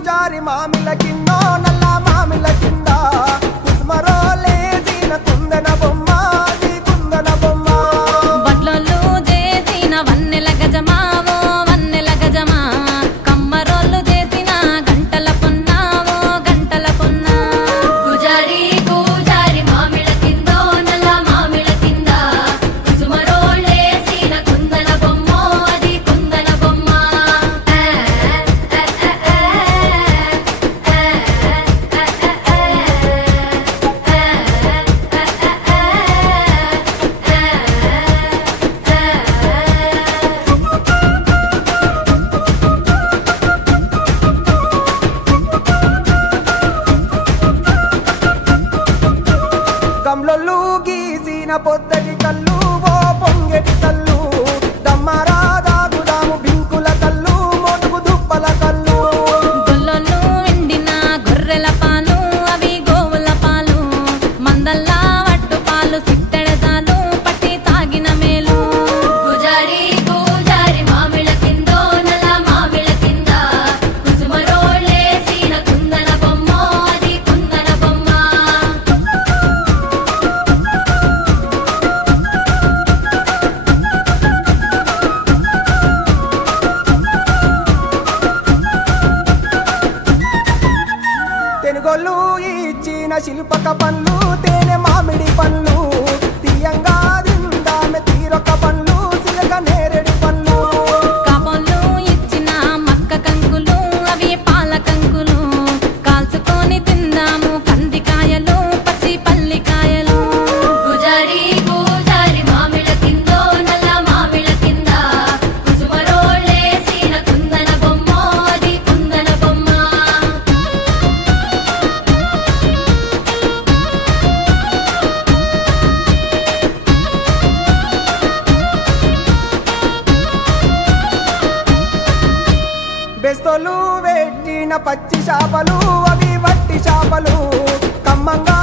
పూజారి మామిల కిన్నో నల్ల మామిల కింద కుస్మరో లేచిన కుందన బొమ్మ అది కుందన బొమ్మ వడ్లొల్లు చేసిన వన్నెల గజమావో వన్నెల గజమా కమ్మరోళ్ళు చేసిన గంటల పొన్నావో గంటల పొన్నా పూజారి పూజారి మామిళ్ళ కిందో నల్ల మామిళ్ళ కింద కుసుమరోళ్ళేసిన కుందన బొమ్మ అది కుందన బొమ్మ గమ్లొల్లు గీసిన పొద్దటి కళ్ళు ఓ పొంగెటి కళ్ళు దమ్మరా దాగుదాము బింకుల కళ్ళు మొటుకు దుప్పల కళ్ళు గొల్లొల్లు ఎండిన గొర్రెల పాలు అవి గోవుల పాలు మందల్లా వట్టు పాలు సిట్టెడసాలు పట్టి తాగిన మేలు పూజారి పూజారి మామిళ్ళ కిందో నల్ల మామిళ్ళ కింద కుసుమరోళ్ళేసిన కుందన బొమ్మ అది కుందన బొమ్మ తెనుగొల్లు ఇచ్చిన శిల్పక పండ్లు తేనె మామిడి పండ్లు తీయంగా దిందామె తీరొక పండ్లు చిలక నేరేడు పండ్లు కాపంలు ఇచ్చిన మక్క కంకులు అవి పాల కంకులు కాల్చుకొని తిందాము కందికాయలు పచ్చి పల్లికాయలు పూజారి పూజారి మామిళ్ళ కిందో నల్ల మామిళ్ళ కింద కుసుమరోళ్ళేసిన కుందన బొమ్మ అది కుందన బొమ్మ బెస్తోలు పెట్టిన పచ్చి చేపలు అవి వట్టి చేపలు కమ్మంగా